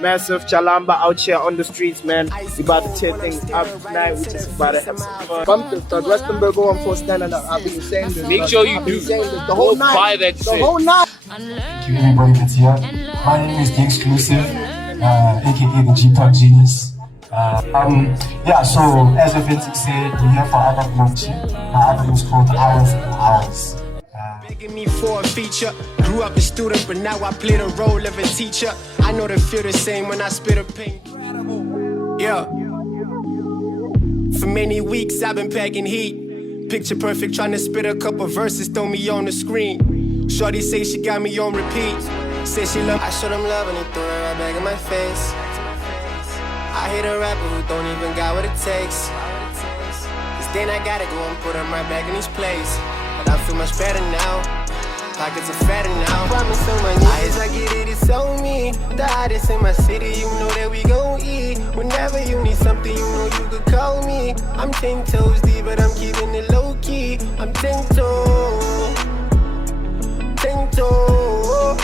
Massive Jalamba out here on the streets, man. We about to tear things up tonight. We just about to have some fun. Bump this, dog. Rustenburg on for standing up. I've been saying this. Make sure you do. The whole night. Buy that the whole night. Thank you everybody that's here. My name is the Xclsv, aka the G-Pop Genius. Yeah, so as Vincent said, we're here for our album launch. Our album is called Hours and Hours. Begging me for a feature. Grew up a student, but now I play the role of a teacher. I know they feel the same when I spit a pain. Yeah. For many weeks I've been packing heat. Picture perfect, trying to spit a couple verses, throw me on the screen. Shorty say she got me on repeat. Say she love. I showed them love and they threw it right back in my face. I hate a rapper who don't even got what it takes. Cause then I gotta go and put them right back in his place. But I feel much better now. Pockets are fatter now. Promise so many eyes, I get it, it's on me. The hottest in my city, you know that we gon' eat. Whenever you need something, you know you could call me. I'm 10 toes deep, but I'm keeping it low key. I'm 10 toes. 10 toes.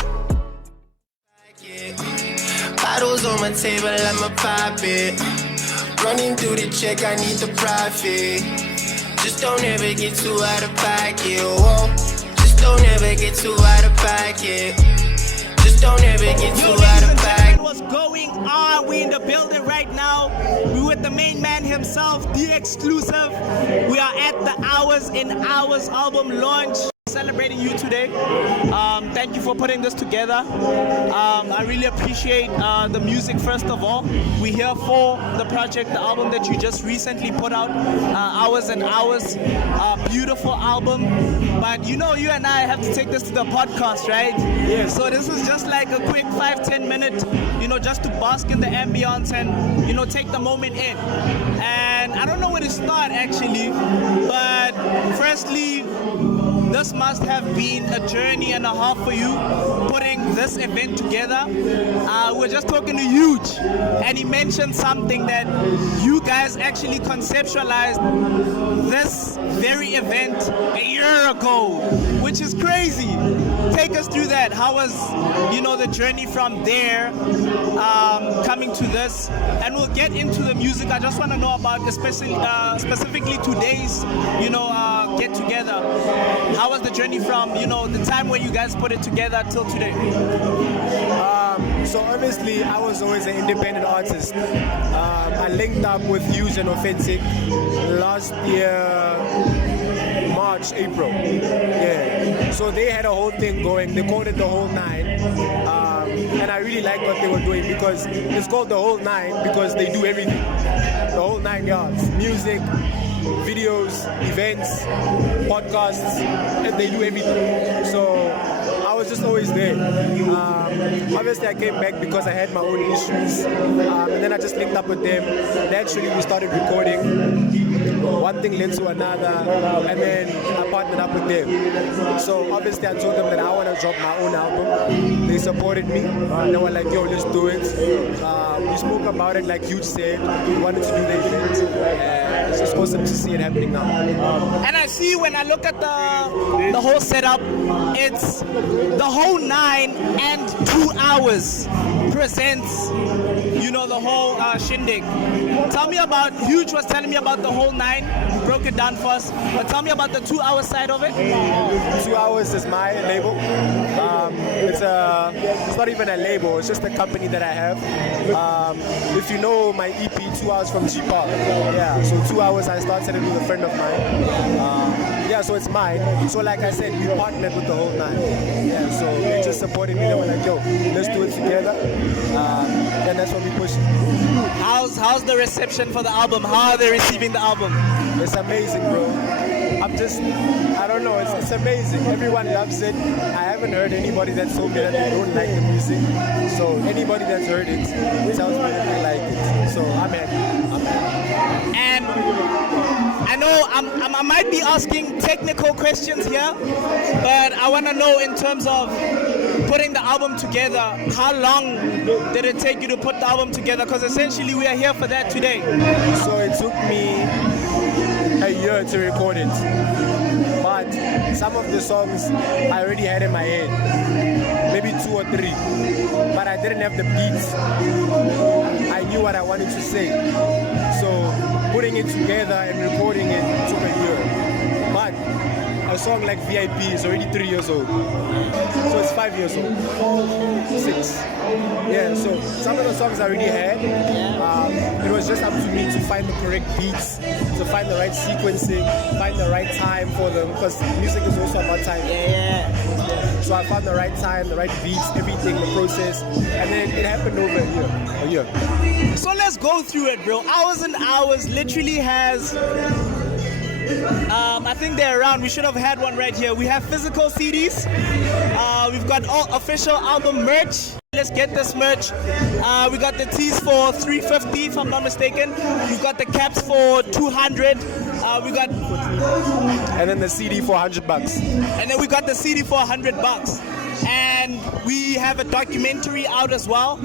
Bottles on my table, I'ma pop it. Running through the check, I need the profit. Just don't ever get too out of pocket, whoa. Just don't ever get too out of pocket. Just don't ever get too out of pocket. What's going on? We in the building right now. We with the main man himself, the Xclsv. We are at the Hours and Hours album launch. Celebrating you today. Thank you for putting this together. I really appreciate the music first of all. We're here for the project, the album that you just recently put out, Hours and Hours. Beautiful album. But you know, you and I have to take this to the podcast, right? Yeah. So this is just like a quick 5-10 minute, you know, just to bask in the ambience and, you know, take the moment in. And I don't know where to start actually, but firstly, this must have been a journey and a half for you putting this event together. We're just talking to Huge, and he mentioned something that you guys actually conceptualized this very event a year ago, which is crazy. Take us through that. How was, you know, the journey from there coming to this? And we'll get into the music. I just want to know about specifically today's, you know, get together. How was the journey from, you know, the time when you guys put it together till today? So honestly, I was always an independent artist. I linked up with Hughes and Authentic last year, March, April. Yeah. So they had a whole thing going. They called it the Whole Nine. And I really liked what they were doing because it's called the Whole Nine because they do everything. The whole 9 yards. Music, videos, events, podcasts, and they do everything. So I was just always there. Obviously I came back because I had my own issues, and then I just linked up with them. Naturally we started recording. One thing led to another, and then I partnered up with them. So obviously I told them that I want to drop my own album. They supported me. They were like, yo, let's do it. We spoke about it like Huge said. We wanted to do the event. It's just awesome to see it happening now. And I see when I look at the whole setup, it's the Whole 9 and 2 hours presents, you know, the whole shindig. Tell me about, Huge was telling me about the Whole 9, you broke it down for us, but tell me about the 2 hour side of it. 2 hours is my label. It's not even a label, it's just a company that I have. If you know my EP, 2 hours from G-Pop, yeah, so 2 hours I started it with a friend of mine. Yeah, so it's mine. So like I said, we partnered with the Whole 9. Yeah, so they just supported me. They were like, yo, let's do it together. And that's what we push. How's the reception for the album? How are they receiving the album? It's amazing, bro. I don't know, it's amazing. Everyone loves it. I haven't heard anybody that told me that they don't like the music. So anybody that's heard it tells me that they like it. So I'm happy. And I know I might be asking technical questions here, but I want to know in terms of putting the album together, how long did it take you to put the album together? Because essentially we are here for that today. So it took me a year to record it. But but some of the songs I already had in my head, maybe 2 or 3, but I didn't have the beats. I knew what I wanted to say, so putting it together and recording it took a year. But a song like VIP is already 3 years old, so it's 5 years old, 6. Yeah, so some of the songs I already had. It was just up to me to find the correct beats, to find the right sequencing, find the right time for them, because music is also about time. So I found the right time, the right beats, everything, the process, and then it happened over a year. So let's go through it, bro. Hours and Hours literally has, I think they're around. We should have had one right here. We have physical CDs. We've got all official album merch. Let's get this merch. We got the tees for $350, if I'm not mistaken. We've got the caps for $200. We got, and then the CD for $100. And then we got the CD for $100. And we have a documentary out as well.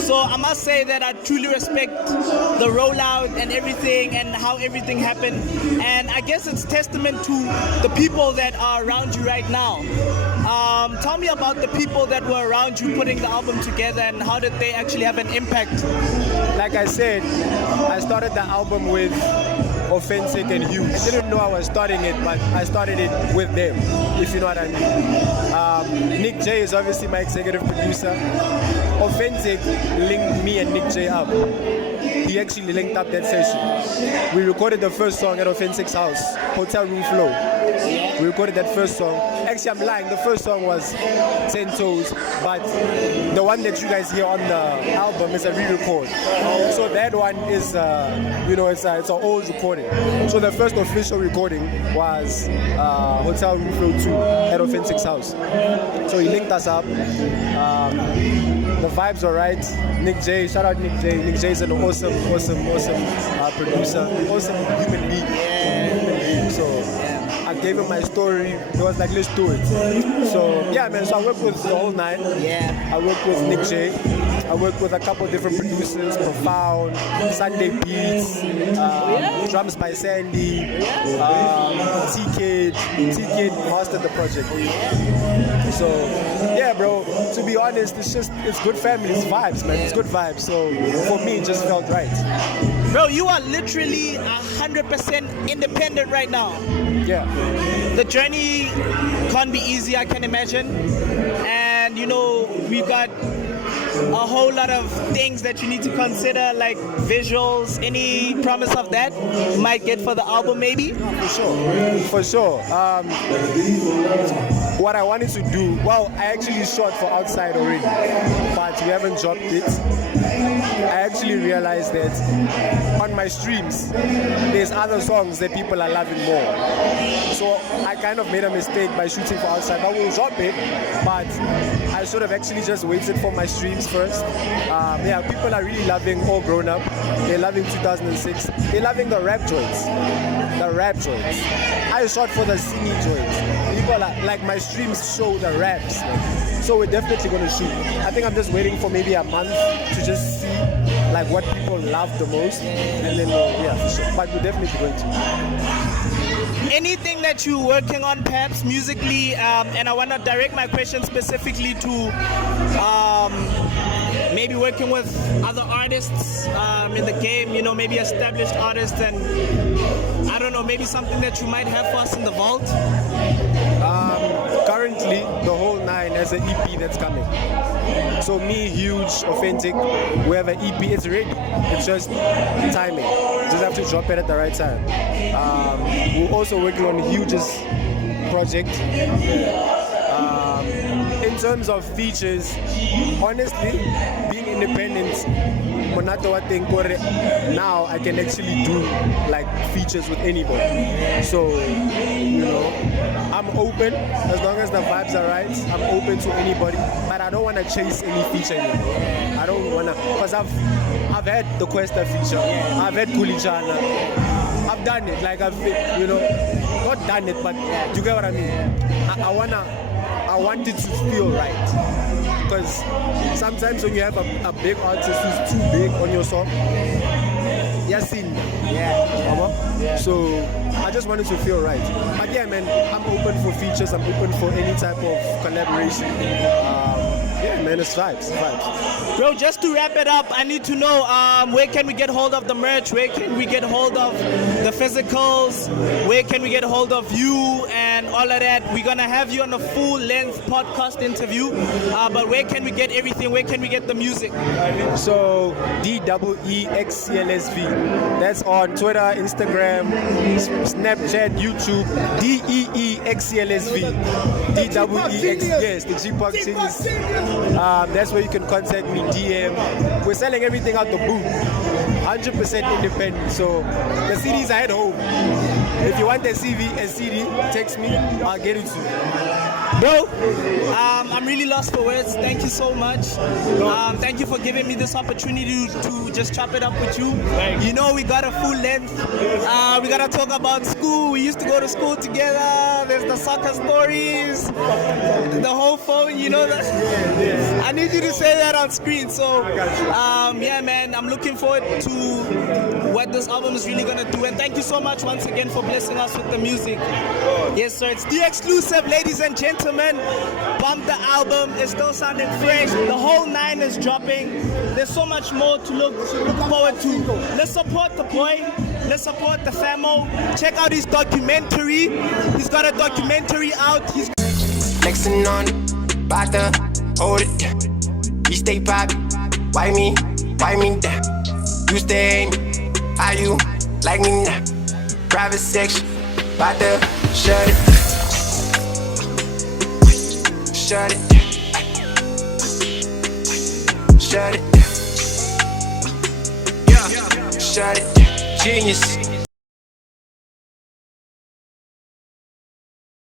So I must say that I truly respect the rollout and everything and how everything happened. And I guess it's testament to the people that are around you right now. Tell me about the people that were around you putting the album together, and how did they actually have an impact? Like I said, I started the album with Authentic and Huge. I didn't know I was starting it, but I started it with them, if you know what I mean. Nick J is obviously my executive producer. Authentic linked me and Nick J up. He actually linked up that session. We recorded the first song at Authentic's house, Hotel Room Flow. We recorded that first song. Actually, I'm lying. The first song was 10 Toes, but the one that you guys hear on the album is a re-record. So that one is, it's an old recording. So the first official recording was Hotel Room Flow 2 at Authentic's house. So he linked us up. The vibes are right. Nick J, shout out Nick J. Nick J is an awesome producer, awesome human being. So I gave him my story. He was like, let's do it. So yeah, man. So I worked with the whole 9. Yeah. I worked with Nick J. I worked with a couple different producers, Profound, Sunday Beats, drums by Sandy, TK mastered the project. So yeah, bro, to be honest, it's good family, it's vibes, man, it's good vibes. So for me, it just felt right. Bro, you are literally 100% independent right now. Yeah. The journey can't be easy, I can imagine. And we've got a whole lot of things that you need to consider, like visuals. Any promise of that you might get for the album, maybe? For sure. What I wanted to do, well, I actually shot for Outside already, but we haven't dropped it. I actually realized that on my streams, there's other songs that people are loving more. So I kind of made a mistake by shooting for Outside. I will drop it, but I should have actually just waited for my streams first. People are really loving All Grown Up. They're loving 2006. They're loving the rap joints. I shot for the singing joints. People are like, my streams show the raps. So we're definitely going to shoot. I think I'm just waiting for maybe a month to just see like what people love the most, and then for sure. But we're definitely going to. Anything that you're working on, perhaps musically, and I want to direct my question specifically to maybe working with other artists in the game, maybe established artists, and I don't know, maybe something that you might have for us in the vault? Currently, the whole 9 has an EP that's coming. So me, Huge, Authentic, we have an EP, it's ready. It's just timing. Just have to drop it at the right time. We're also working on Huge's project. In terms of features, honestly, being independent, now I can actually do like features with anybody. So, I'm open as long as the vibes are right. I'm open to anybody, but I don't want to chase any feature anymore. I don't want to, because I've had the Questa feature, I've had Kulichana, I've done it. Like I've not done it, but you get what I mean. I want it to feel right, because sometimes when you have a big artist who's too big on your song, Yasin. Yeah. So I just wanted to feel right. But yeah, man, I'm open for features. I'm open for any type of collaboration. Yeah, man, it's vibes. Bro, just to wrap it up, I need to know where can we get hold of the merch? Where can we get hold of the physicals? Where can we get hold of you and all of that? We're gonna have you on a full-length podcast interview. But where can we get everything? Where can we get the music? So DEEXCLSV. That's on Twitter, Instagram, Snapchat, YouTube. DEEXCLSV. DEEX. Yes, the G-Park Genius. That's where you can contact me, DM. We're selling everything out the booth. 100% independent. So the CDs are at home. If you want a CD, text me. I'll get it to you. Bro, I'm really lost for words. Thank you so much. Thank you for giving me this opportunity to just chop it up with you. You know, we got a full length. We gotta talk about school. We used to go to school together. There's the soccer stories, the whole phone. You know that. I need you to say that on screen. So, yeah, man, I'm looking forward to what this album is really gonna do. And thank you so much once again for blessing us with the music. Yes, sir. It's the Xclsv, ladies and gentlemen. Bump the album. It's still sounding fresh. The whole 9 is dropping. There's so much more to look forward to. Let's support the boy. Let's support the famo. Check out his documentary. He's got a documentary out. He's Flexing on it, bout to hold it. You stay poppin', why me down? You stay me, how you like me now? Private section, bout to shut it. Shut it. Shut it. Yeah. Shut it. Genius.